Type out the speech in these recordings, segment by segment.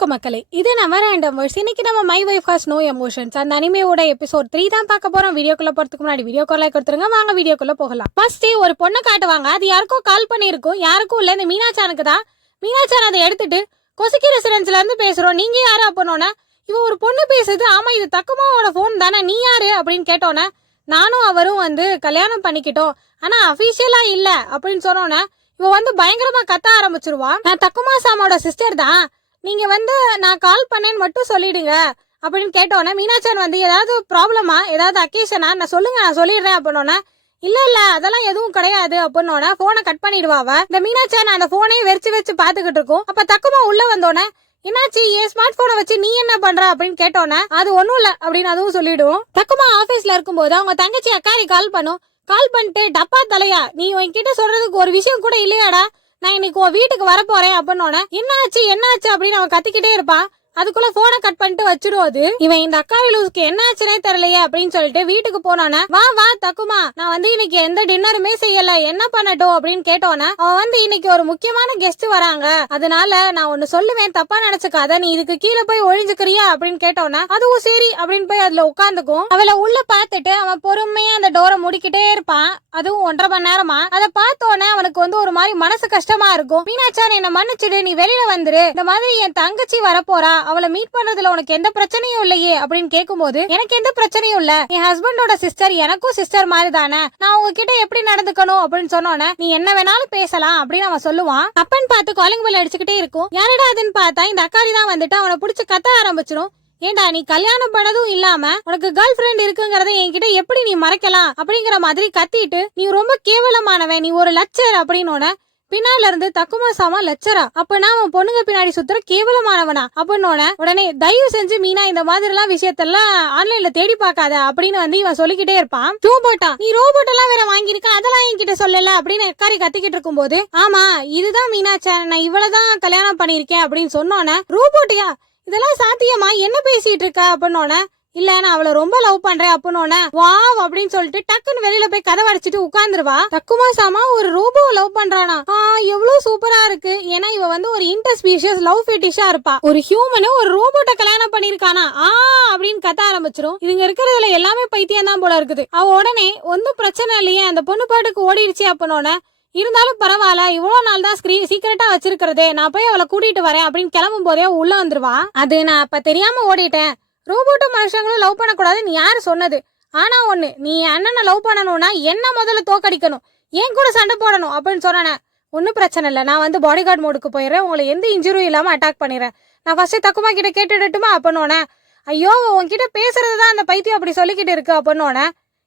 வணக்கம் மக்களே இது நம்ம ரேண்டம் வேர்ஸ் இன்னைக்கு நம்ம my wife has no emotions அந்த அனிமையோட எபிசோட் த்ரீ தான் பார்க்க போறோம். வீடியோக்குள்ள போறதுக்கு முன்னாடி வீடியோ கால் கொடுத்துருங்க. வாங்க வீடியோக்குள்ள போகலாம். ஃபர்ஸ்ட் ஒரு பொண்ணை காட்டுவாங்க. அது யாருக்கோ கால் பண்ணியிருக்கும். யாருக்கும் இல்ல. இந்த மீனாச்சானுக்கு தான். மீனாச்சான் அதை எடுத்துட்டு கொசுக்கி ரெசிடென்ஸ்ல இருந்து பேசுறோம். நீங்க யாரு அப்பனோன்னே இவ ஒரு பொண்ணு பேசுது. ஆமா இது தக்குமாவோட ஃபோன் தானே. நீ யாரு? அப்படின்னு கேட்டோன்னே நானும் அவரும் வந்து கல்யாணம் பண்ணிக்கிட்டோம். ஆனா அபிஷியலா இல்ல அப்படின்னு சொன்னோன்னே இவ வந்து பயங்கரமா கத்த ஆரம்பிச்சிருவா. நான் தக்குமா சாமோட சிஸ்டர் தான். நீங்க வந்து நான் கால் பண்ணேன்னு மட்டும் சொல்லிடுங்க அப்படின்னு கேட்டோன்னே மீனாட்சன் வந்து ஏதாவது ப்ராப்ளமா ஏதாவது அக்கேஷனா நான் சொல்லுங்க நான் சொல்லிடுறேன் அப்படின்னோன்னே இல்லை இல்லை அதெல்லாம் எதுவும் கிடையாது அப்படின்னோடனே ஃபோனை கட் பண்ணிடுவாவ இந்த மீனாட்சன் அந்த போனையும் வெறிச்சு வச்சு பார்த்துக்கிட்டு இருக்கும். அப்போ தக்குமா உள்ள வந்தோடனே என்னாச்சு? என் ஸ்மார்ட் போனை வச்சு நீ என்ன பண்ற? அப்படின்னு கேட்டோன்னே அது ஒன்றும் இல்லை அப்படின்னு அதுவும் சொல்லிடுவோம். தக்குமா ஆஃபீஸில் இருக்கும்போது அவங்க தங்கச்சி அக்காரி கால் பண்ணும். கால் பண்ணிட்டு டப்பா தலையா நீ உன்கிட்ட சொல்றதுக்கு ஒரு விஷயம் கூட இல்லையாடா? நான் இன்னைக்கு உன் வீட்டுக்கு வர போறேன் அப்படின்னோடனே என்னாச்சு? என்னாச்சு? அப்படின்னு அவன் கத்திக்கிட்டே இருப்பான். அதுக்குள்ள போனை கட் பண்ணிட்டு வச்சிடும் அது. இவன் இந்த அக்கா லூஸ்க்கு என்னாச்சுனே தெரியலையே அப்படின்னு சொல்லிட்டு வீட்டுக்கு போனோன்னே வா வா தக்குமா நான் வந்து இன்னைக்கு எந்த டின்னருமே செய்யல என்ன பண்ணட்டும்? அப்படின்னு கேட்டோன்னே அவன் வந்து இன்னைக்கு ஒரு முக்கியமான கெஸ்ட் வராங்க. அதனால நான் ஒன்னு சொல்லுவேன் தப்பா நினைச்சுக்காத. நீ இதுக்கு கீழே போய் ஒழிஞ்சுக்கிறியா அப்படின்னு கேட்டோன்னே அதுவும் சரி அப்படின்னு போய் அதுல உட்காந்துக்கும். அவளை உள்ள பார்த்துட்டு அவன் பொறுமையா அந்த டோரை முடிக்கிட்டே இருப்பான். அதுவும் ஒன்றரை மணி நேரமா. அதை பார்த்தோன்னே அவனுக்கு வந்து ஒரு மாதிரி மனசு கஷ்டமா இருக்கும். மீனாச்சான் என்ன மன்னிச்சிடு. நீ வெளியில வந்துரு. இந்த மாதிரி என் தங்கச்சி வரப்போறா. அவளை மீட் பண்றதுல உனக்கு எந்த பிரச்சனையும் இல்லையே அப்படின்னு கேட்கும்போது எனக்கு எந்த பிரச்சனையும் இல்ல. என் ஹஸ்பண்டோட சிஸ்டர் எனக்கும் சிஸ்டர் மாதிரி தானே நான் உங்ககிட்ட எப்படி நடந்துக்கணும் அப்படின்னு சொன்னோன்னே நீ என்ன வேணாலும் பேசலாம் அப்படின்னு அவன் சொல்லுவான். அப்பன்னு பார்த்து காலிங் பெல் அடிச்சுக்கிட்டே இருக்கும். யாரடா அதுன்னு பார்த்தா இந்த அக்காடி தான் வந்துட்டு அவனை பிடிச்சி கத்த ஆரம்பிச்சிடும் ஏண்டா நீ கல்யாணம் பண்ணதும் இல்லாம உனக்கு கேர்ள் ஃப்ரெண்ட் இருக்குங்கறத என்கிட்ட எப்படி நீ மறைக்கலாம் அப்படிங்கிற மாதிரி கத்திட்டு நீ ரொம்ப கேவலமானவன் நீ ஒரு லட்சர் அப்படின்னு பின்னால இருந்து தக்குமா சாமா லட்சரா அப்பனா அவன் பொண்ணுங்க பின்னாடி சுத்துற கேவலமானவனா. அப்படின்னு உடனே தயவு செஞ்சு மீனா இந்த மாதிரி எல்லாம் விஷயத்தெல்லாம் ஆன்லைன்ல தேடி பார்க்காத அப்படின்னு வந்து இவன் சொல்லிக்கிட்டே இருப்பான். ரோபோட்டா நீ ரோபோட் எல்லாம் வேற வாங்கியிருக்க அதெல்லாம் என்கிட்ட சொல்லல அப்படின்னு எக்காரி கத்திக்கிட்டு இருக்கும்போது ஆமா இதுதான் மீனாச்சா நான் இவ்வளவுதான் கல்யாணம் பண்ணிருக்கேன் அப்படின்னு சொன்னோன்னே ரோபோட்டியா இதெல்லாம் சாத்தியமா? என்ன பேசிட்டு இருக்க? அப்படின்னு இல்ல நான் அவளை ரொம்ப லவ் பண்றேன் அப்படின்னு வாவ் அப்படின்னு சொல்லிட்டு டக்குன்னு வெளியில போய் கதை அடிச்சிட்டு உட்காந்துருவா தக்குமா சாமா ஒரு ரோபோ லவ் பண்றானா? ஆ எவ்வளவு சூப்பரா இருக்கு. ஏன்னா இவ வந்து ஒரு இன்டர் ஸ்பீஷியஸ் லவ் ஃபெட்டிஷா இருப்பா. ஒரு ஹியூமனு ஒரு ரோபோட்ட கல்யாணம் பண்ணிருக்கானா? ஆ அப்படின்னு கத்த ஆரம்பிச்சிரும். இதுங்க இருக்கிறதுல எல்லாமே பைத்தியம் தான் போல இருக்குது. அவ உடனே ஒன்றும் பிரச்சனை இல்லையே அந்த பொண்ணு பாட்டுக்கு ஓடிடுச்சு அப்படின்னு இருந்தாலும் பரவாயில்ல இவ்வளவு நாள் தான் ஸ்கிரீ சீக்கிரட்டா வச்சிருக்கிறதே நான் போய் அவளை கூட்டிட்டு வரேன் அப்படின்னு கிளம்பும் போதே உள்ள வந்துருவா அது நான் அப்ப தெரியாம ஓடிட்டேன். ரோபோட்டும் மனுஷங்களும் லவ் பண்ணக்கூடாதுன்னு யார் சொன்னது? ஆனா ஒண்ணு நீ அண்ணனை லவ் பண்ணணும்னா என்ன முதல்ல தோக்கடிக்கணும்? ஏன் கூட சண்டை போடணும் அப்படின்னு சொன்னேன். ஒன்றும் பிரச்சனை இல்லை. நான் வந்து பாடி கார்டு மோடுக்கு போயிடுறேன். உங்களை எந்த இன்ஜுரியும் இல்லாமல் அட்டாக் பண்ணிடுறேன். நான் ஃபர்ஸ்ட் தக்குமா கிட்ட கேட்டுடட்டுமா அப்படின்னோடனே ஐயோ உன்கிட்ட பேசுறது தான் அந்த பைத்தியம் அப்படி சொல்லிக்கிட்டு இருக்கு அப்படின்னோடனே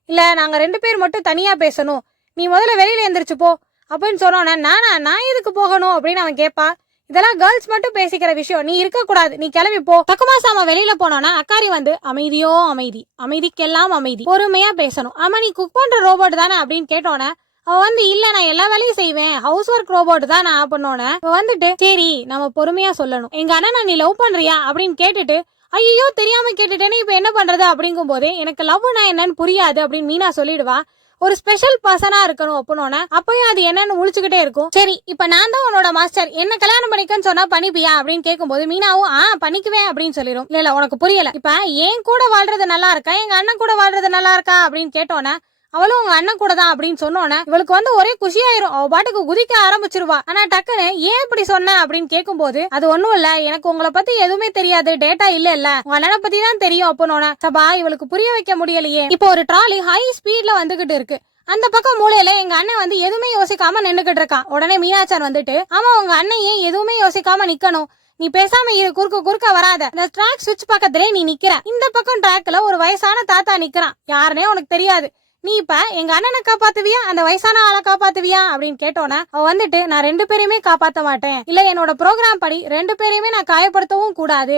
இல்லை நாங்கள் ரெண்டு பேர் மட்டும் தனியாக பேசணும். நீ முதல்ல வெளியில் எந்திரிச்சு போ அப்படின்னு சொன்னோன்னே நானா நான் எதுக்கு போகணும் அப்படின்னு அவன் கேட்பான். இதெல்லாம் கேர்ள்ஸ் மட்டும் பேசிக்கிற விஷயம். நீ இருக்க கூடாது. நீ கிளம்பி போ. தக்குமா சாமா வெளியில போனோன்னா அக்காரி வந்து அமைதியோ அமைதி. அமைதிக்கெல்லாம் அமைதி. பொறுமையா பேசணும். ஆமா நீ குக் பண்ற ரோபோட் தானே? அப்படின்னு கேட்டோன்னே அவ வந்து இல்ல நான் எல்லா வேலையும் செய்வேன். ஹவுஸ் ஒர்க் ரோபோட் தான் நான் பண்ணோன்னே அவ வந்துட்டு சரி நம்ம பொறுமையா சொல்லணும். எங்க அண்ணனை நீ லவ் பண்றியா? அப்படின்னு கேட்டுட்டு ஐயோ தெரியாம கேட்டுட்டேன்னு இப்ப என்ன பண்றது? அப்படிங்கும் போதே எனக்கு லவ்னா என்னன்னு புரியாது. அப்படின்னு மீனா சொல்லிடுவா. ஒரு ஸ்பெஷல் பர்சனா இருக்கணும் அப்படின்னோட அப்பயும் அது என்னன்னு முழிச்சுக்கிட்டே இருக்கும். சரி இப்ப நான் தான் உன்னோட மாஸ்டர் என்ன கல்யாணம் பண்ணிக்கன்னு சொன்னா பண்ணிப்பியா அப்படின்னு கேட்கும்போது மீனாவும் ஆ பண்ணிக்குவேன் அப்படின்னு சொல்லிடும். இல்ல இல்ல உனக்கு புரியல. இப்ப ஏன் கூட வாழ்றது நல்லா இருக்கா? எங்க அண்ணன் கூட வாழ்றது நல்லா இருக்கா? அப்படின்னு கேட்டோன்னே அவளும் உங்க அண்ணன் கூட தான் அப்படின்னு சொன்னோன்னே இவளுக்கு வந்து ஒரே குஷியாயிரும். அவ பாட்டுக்கு குதிக்க ஆரம்பிச்சிருவா. ஆனா டக்குன்னு ஏன் இப்படி சொன்ன? அப்படின்னு கேட்கும்போது அது ஒண்ணும் இல்ல. எனக்கு உங்களை பத்தி எதுவுமே தெரியாது. டேட்டா இல்ல இல்ல உங்க அண்ணனை பத்தி தான் தெரியும் அப்படின்னோட சபா இவளுக்கு புரிய வைக்க முடியலையே. இப்போ ஒரு ட்ராலி ஹை ஸ்பீட்ல வந்துகிட்டு இருக்கு. அந்த பக்கம் மூலையில எங்க அண்ணன் வந்து எதுவுமே யோசிக்காம நின்னுகிட்டு இருக்கான். உடனே மீனாச்சார் வந்துட்டு ஆமா உங்க அண்ணன் ஏன் எதுவுமே யோசிக்காம நிக்கணும்? நீ பேசாம இரு குறுக்க குறுக்க வராத. இந்த ட்ராக் சுவிட்ச் பக்கத்திலே நீ நிக்கிற. இந்த பக்கம் ட்ராக்ல ஒரு வயசான தாத்தா நிக்கிறான். யாருனே உனக்கு தெரியாது. நீ இப்ப எங்க அண்ணனை காப்பாத்துவியா? அந்த வயசான ஆளை காப்பாத்துவியா? அப்படின்னு கேட்டோன்னே அவ வந்துட்டு நான் ரெண்டு பேரையுமே காப்பாத்த மாட்டேன். இல்ல என்னோட ப்ரோக்ராம் படி ரெண்டு பேரையுமே நான் காயப்படுத்தவும் கூடாது.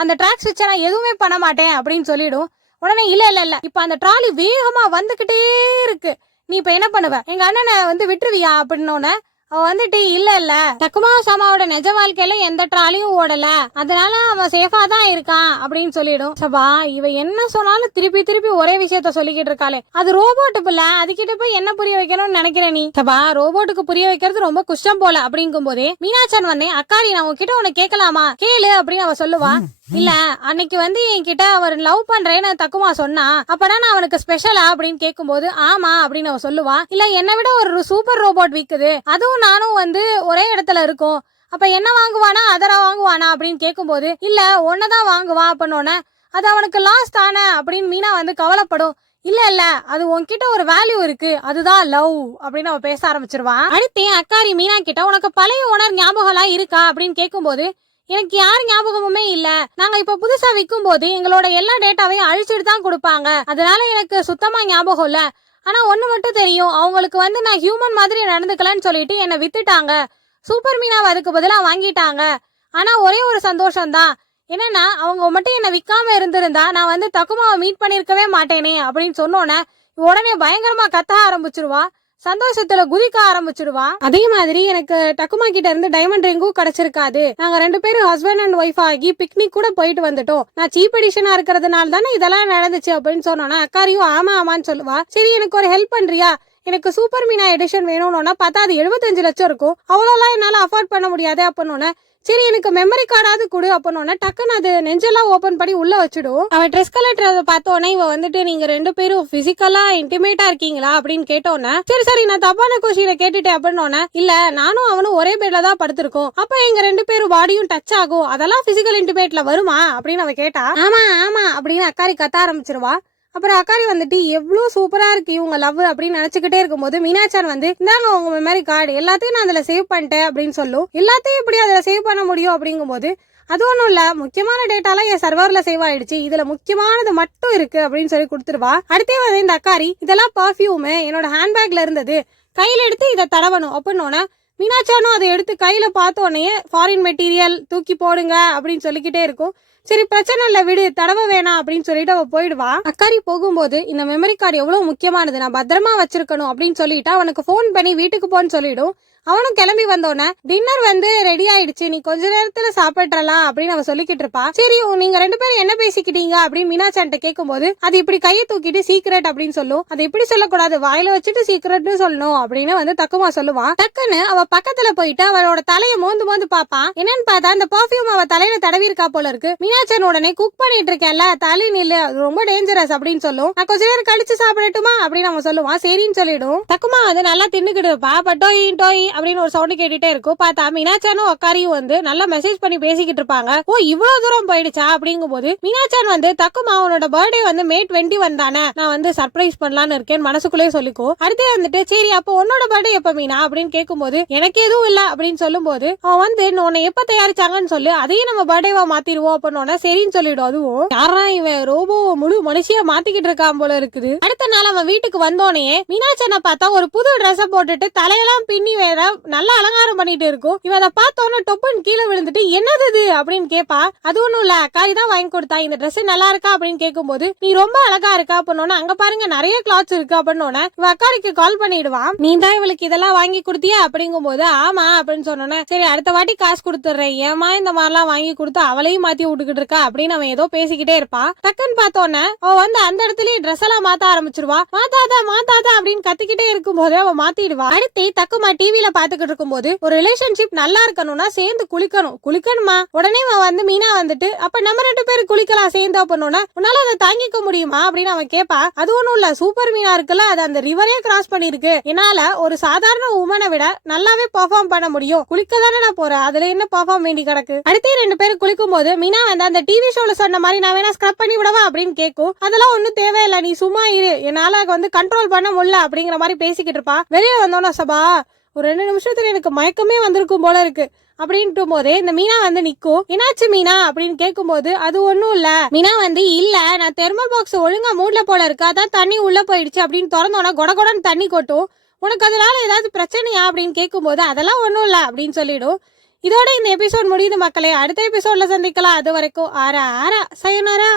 அந்த ட்ராக் சுவிட்சை நான் எதுவுமே பண்ண மாட்டேன். அப்படின்னு சொல்லிடும். உடனே இல்ல இல்ல இல்ல. இப்ப அந்த ட்ராலி வேகமா வந்துகிட்டே இருக்கு. நீ இப்ப என்ன பண்ணுவ? எங்க அண்ணனை வந்து விட்டுருவியா? அப்படின்னோடனே அவ வந்துட்டு இல்ல இல்ல தக்குமா சாமாவோட நிஜ வாழ்க்கையில எந்த ட்ராலியும் ஓடல. அதனால அவன் சேஃபா தான் இருக்கான் அப்படின்னு சொல்லிடும். சபா இவ என்ன சொன்னாலும் திருப்பி திருப்பி ஒரே விஷயத்த சொல்லிக்கிட்டு இருக்காளே. அது ரோபோட்டு பிள்ள அதுகிட்ட போய் என்ன புரிய வைக்கணும்னு நினைக்கிற நீ? சபா ரோபோட்டுக்கு புரிய வைக்கிறது ரொம்ப கஷ்டம் போல அப்படிங்கும் போதே மீனாட்சன் வந்தேன் அக்காரி நான் உன்கிட்ட உன்னை கேட்கலாமா? கேளு அப்படின்னு அவ சொல்லுவா. இல்ல அன்னைக்கு வந்து என்கிட்ட அவர் லவ் பண்றேன்னு தக்குமா சொன்னா அப்பனா நான் அவனுக்கு ஸ்பெஷலா அப்படின்னு கேட்கும்போது ஆமா அப்படின்னு அவன் சொல்லுவான். இல்ல என்னை விட ஒரு சூப்பர் ரோபோட் விக்குது. அதுவும் நானும் வந்து ஒரே இடத்துல இருக்கோம். அப்ப என்ன வாங்குவானா அதரா வாங்குவானா அப்படின்னு கேட்கும்போது இல்ல ஒன்னதான் வாங்குவான் அப்படின்னோடனே அது அவனுக்கு லாஸ் தானே அப்படின்னு மீனா வந்து கவலைப்படும். இல்ல இல்ல அது உன்கிட்ட ஒரு வேல்யூ இருக்கு. அதுதான் லவ் அப்படின்னு அவன் பேச ஆரம்பிச்சிருவான். அடுத்து அக்காரி மீனா கிட்ட உனக்கு பழைய ஓனர் ஞாபகம்லாம் இருக்கா அப்படின்னு கேட்கும்போது எனக்கு யார் ஞாபகமுமே இல்ல. நாங்க இப்ப புதுசா விற்கும் போது எங்களோட எல்லா டேட்டாவையும் அழிச்சிட்டு தான் கொடுப்பாங்க. அதனால எனக்கு சுத்தமா ஞாபகம் இல்ல. ஆனா ஒண்ணு மட்டும் தெரியும். அவங்களுக்கு வந்து நான் ஹியூமன் மாதிரி நடந்துக்கலன்னு சொல்லிட்டு என்னை வித்துட்டாங்க. சூப்பர் மீனாவை அதுக்கு பதிலா வாங்கிட்டாங்க. ஆனா ஒரே ஒரு சந்தோஷம் தான் என்னன்னா அவங்க மட்டும் என்னை விற்காம இருந்திருந்தா நான் வந்து தக்குமாவை மீட் பண்ணிருக்கவே மாட்டேனே அப்படின்னு சொன்னோன்னே உடனே பயங்கரமா கத்த ஆரம்பிச்சிருவா. சந்தோஷத்துல குதிக்க ஆரம்பிச்சிடுவா. அதே மாதிரி எனக்கு டக்குமா கிட்ட இருந்து டைமண்ட் ரிங்கும் கிடைச்சிருக்காது. நாங்க ரெண்டு பேரும் ஹஸ்பண்ட் அண்ட் ஒய்ஃப் ஆகி பிக்னிக் கூட போயிட்டு வந்துட்டோம். நான் சீப் எடிஷனா இருக்கிறதுனால தானே இதெல்லாம் நடந்துச்சு அப்படின்னு சொன்னோன்னா அக்காரியும் ஆமா ஆமான்னு சொல்லுவா. சரி எனக்கு ஒரு ஹெல்ப் பண்றியா? எனக்கு சூப்பர் மீனா எடிஷன் வேணும்னு பார்த்தா அது எழுபத்தஞ்சு லட்சம் இருக்கும். அவ்வளோலாம் என்னால் அஃபோர்ட் பண்ண முடியாது அப்படின்னு சரி எனக்கு மெமரி கார்டாவது கொடு அப்படின்னு டக்குன்னு அது நெஞ்செல்லாம் ஓபன் பண்ணி உள்ள வச்சிடும். அவன் ட்ரெஸ் கலெக்டர் பார்த்தோன்னே இவ வந்துட்டு நீங்க ரெண்டு பேரும் பிசிக்கலா இன்டிமேட்டா இருக்கீங்களா? அப்படின்னு கேட்டோன்னே சரி சரி நான் தப்பான கொஸ்டினை கேட்டுட்டேன் அப்படின்னு இல்ல நானும் அவனும் ஒரே பேர்ல தான் படுத்திருக்கோம். அப்ப எங்க ரெண்டு பேரும் பாடியும் டச் ஆகும். அதெல்லாம் பிசிக்கல் இன்டிமேட்ல வருமா? அப்படின்னு அவ கேட்டா ஆமா ஆமா அப்படின்னு அக்காரி கத்த ஆரம்பிச்சிருவா. அப்புறம் அக்காரி வந்துட்டு எவ்வளோ சூப்பராக இருக்கு இவங்க லவ் அப்படின்னு நினச்சிக்கிட்டே இருக்கும்போது மீனாச்சான் வந்து இந்தாங்க உங்க மெமரி கார்டு எல்லாத்தையும் நான் அதில் சேவ் பண்ணிட்டேன் அப்படின்னு சொல்லும். எல்லாத்தையும் எப்படி அதில் சேவ் பண்ண முடியும் அப்படிங்கும்போது அது ஒன்றும் இல்லை. முக்கியமான டேட்டாலாம் என் சர்வரில் சேவ் ஆயிடுச்சு. இதில் முக்கியமானது மட்டும் இருக்கு அப்படின்னு சொல்லி கொடுத்துருவா. அடுத்தே வந்து இந்த அக்காரி இதெல்லாம் பர்ஃப்யூமு என்னோட ஹேண்ட்பேக்ல இருந்தது. கையில் எடுத்து இதை தடவணும் அப்படின்னோடனே மீனாட்சானும் அதை எடுத்து கையில் பார்த்த உடனே ஃபாரின் மெட்டீரியல் தூக்கி போடுங்க அப்படின்னு சொல்லிக்கிட்டே இருக்கும். சரி பிரச்சனை இல்லை விடு தடவை வேணாம் அப்படின்னு சொல்லிட்டு அவள் போயிடுவா. அக்காரி போகும்போது இந்த மெமரி கார்டு எவ்வளோ முக்கியமானது? நான் பத்திரமா வச்சிருக்கணும் அப்படின்னு சொல்லிட்டு அவனுக்கு ஃபோன் பண்ணி வீட்டுக்கு போன்னு சொல்லிடும். அவனும் கிளம்பி வந்தோடனே டின்னர் வந்து ரெடி ஆயிடுச்சு நீ கொஞ்ச நேரத்துல சாப்பிட்றலாம் அப்படின்னு அவன் சொல்லிக்கிட்டு இருப்பா. சரி நீங்க ரெண்டு பேரும் என்ன பேசிக்கிட்டீங்க? அப்படின்னு மீனாச்சான்ட்ட கேட்கும்போது அது இப்படி கையை தூக்கிட்டு சீக்ரெட் அப்படின்னு சொல்லும். அதை இப்படி சொல்லக்கூடாது வாயில வச்சுட்டு சீக்ரெட்னு சொல்லணும் அப்படின்னு வந்து தக்குமா சொல்லுவான் டக்குன்னு அவ பக்கத்துல போயிட்டு அவளோட தலைய மோந்து மோந்து பாப்பான் என்னன்னு பார்த்தா அந்த பர்ஃபியூம் அவ தலையில தடவி இருக்கா போல இருக்கு. மீனாட்சன் உடனே குக் பண்ணிட்டு இருக்கேன்ல தலை நில்லு அது ரொம்ப டேஞ்சரஸ் அப்படின்னு சொல்லும். நான் கொஞ்ச நேரம் கழிச்சு சாப்பிடட்டுமா அப்படின்னு அவன் சொல்லுவான். சரின்னு சொல்லிடும். தக்குமா வந்து நல்லா தின்னுக்கிட்டு இருப்பா பட் டோய் டோய் அப்படின்னு ஒரு சவுண்ட் கேட்டுட்டே இருக்கும். பார்த்தா மீனாட்சனும் உக்காரியும் வந்து நல்லா மெசேஜ் பண்ணி பேசிக்கிட்டு இருப்பாங்க. ஓ இவ்வளவு தூரம் போயிடுச்சா அப்படிங்கும்போது மீனாட்சன் வந்து தக்குமா அவனோட பர்த்டே வந்து மே டுவெண்ட்டி வந்தானே நான் வந்து சர்ப்ரைஸ் பண்ணலான்னு இருக்கேன் மனசுக்குள்ளே சொல்லிக்கோ அடுத்தே வந்துட்டு சரி அப்போ உன்னோட பர்த்டே எப்ப மீனா? அப்படின்னு கேட்கும்போது எனக்கு எதுவும் இல்ல அப்படின்னு சொல்லும் போது அவன் வந்து உன்னை எப்ப தயாரிச்சாங்கன்னு சொல்லு அதையும் நம்ம பர்த்டேவா மாத்திடுவோம் அப்படின்னு சரின்னு சொல்லிடும் அதுவும் யாரா இவன் ரோபோ முழு மனுஷியா மாத்திக்கிட்டு இருக்கான் போல இருக்குது. அடுத்த நாள் அவன் வீட்டுக்கு வந்தோடனே மீனாட்சனை பார்த்தா ஒரு புது ட்ரெஸ் போட்டுட்டு தலையெல்லாம் பின்னி வேற நல்லா அலங்காரம் பண்ணிட்டு இருக்கும். இவன் அதை பார்த்தோன்னு டொப்புன்னு கீழே விழுந்துட்டு என்னது இது? அப்படின்னு கேப்பா. அது ஒண்ணும் இல்ல அக்காரி தான் வாங்கி கொடுத்தா இந்த ட்ரெஸ் நல்லா இருக்கா? அப்படின்னு கேட்கும்போது நீ ரொம்ப அழகா இருக்கா? அப்படின்னு அங்க பாருங்க நிறைய கிளாத்ஸ் இருக்கு அப்படின்னு இவன் அக்காரிக்கு கால் பண்ணிடுவான். நீ தான் இவளுக்கு இதெல்லாம் வாங்கி கொடுத்தியா? போது ஆமா அப்படின்னு சொன்னோன்னே சரி அடுத்த வாட்டி காசு கொடுத்துட்றேன் ஏமா இந்த மாதிரிலாம் வாங்கி கொடுத்து அவளையும் மாத்தி விட்டுக்கிட்டு இருக்கா? அப்படின்னு அவன் ஏதோ பேசிக்கிட்டே இருப்பான். டக்குன்னு பார்த்தோன்னே அவ வந்து அந்த இடத்துலயே ட்ரெஸ் எல்லாம் மாத்த ஆரம்பிச்சிருவா. மாத்தாதா மாத்தாதா அப்படின்னு கத்திக்கிட்டே இருக்கும்போது அவ மாத்திடுவா. அடுத்து தக்குமா டிவில பாத்துக்கிட்டு இருக்கும்போது ஒரு ரிலேஷன்ஷிப் நல்லா இருக்கணும்னா சேர்ந்து குளிக்கணும். குளிக்கணுமா? உடனே அவன் வந்து மீனா வந்துட்டு அப்ப நம்ம ரெண்டு பேரும் குளிக்கலாம் சேர்ந்து அப்படின்னோன்னா உன்னால அதை தாங்கிக்க முடியுமா? அப்படின்னு அவன் கேப்பா. அது ஒண்ணும் இல்ல. சூப்பர் மீனா இருக்குல்ல அது அந்த ரிவரே கிராஸ் பண்ணிருக்கு என்னால ஒரு சாதாரண உமனை விட நல்லா நல்லாவே பெர்ஃபார்ம் பண்ண முடியும். குளிக்க தானே நான் போறேன். அதுல என்ன பெர்ஃபார்ம் வேண்டி கிடக்கு? அடுத்தே ரெண்டு பேரும் குளிக்கும் போது மீனா வந்து அந்த டிவி ஷோல சொன்ன மாதிரி நான் வேணா ஸ்க்ரப் பண்ணி விடவா? அப்படின்னு கேட்கும் அதெல்லாம் ஒண்ணும் தேவையில்லை. நீ சும்மா இரு. என்னால வந்து கண்ட்ரோல் பண்ண முடியல. அப்படிங்கிற மாதிரி பேசிக்கிட்டு இருப்பா. வெளியே வந்தோன்னா சபா ஒரு ரெண்டு நிமிஷத்துல எனக்கு மயக்கமே வந்திருக்கும் போல இருக்கு. அப்படின்ட்டு போதே இந்த மீனா வந்து நிக்கும். என்னாச்சு மீனா? அப்படின்னு கேட்கும்போது அது ஒண்ணும் இல்ல. மீனா வந்து இல்ல நான் தெர்மல் பாக்ஸ் ஒழுங்கா மூட்ல போல இருக்கு. அதான் தண்ணி உள்ள போயிடுச்சு. அப்படின்னு திறந்தோன்னா கொடகொடன்னு தண்ணி கொட்டும். உனக்கு அதனால ஏதாவது பிரச்சனையா அப்படின்னு கேட்கும்போது அதெல்லாம் ஒன்றும் இல்லை அப்படின்னு சொல்லிடும். இதோட இந்த எபிசோட் முடியுது மக்களே. அடுத்த எபிசோட்ல சந்திக்கலாம். அது வரைக்கும் ஆரா ஆரா சயனாரா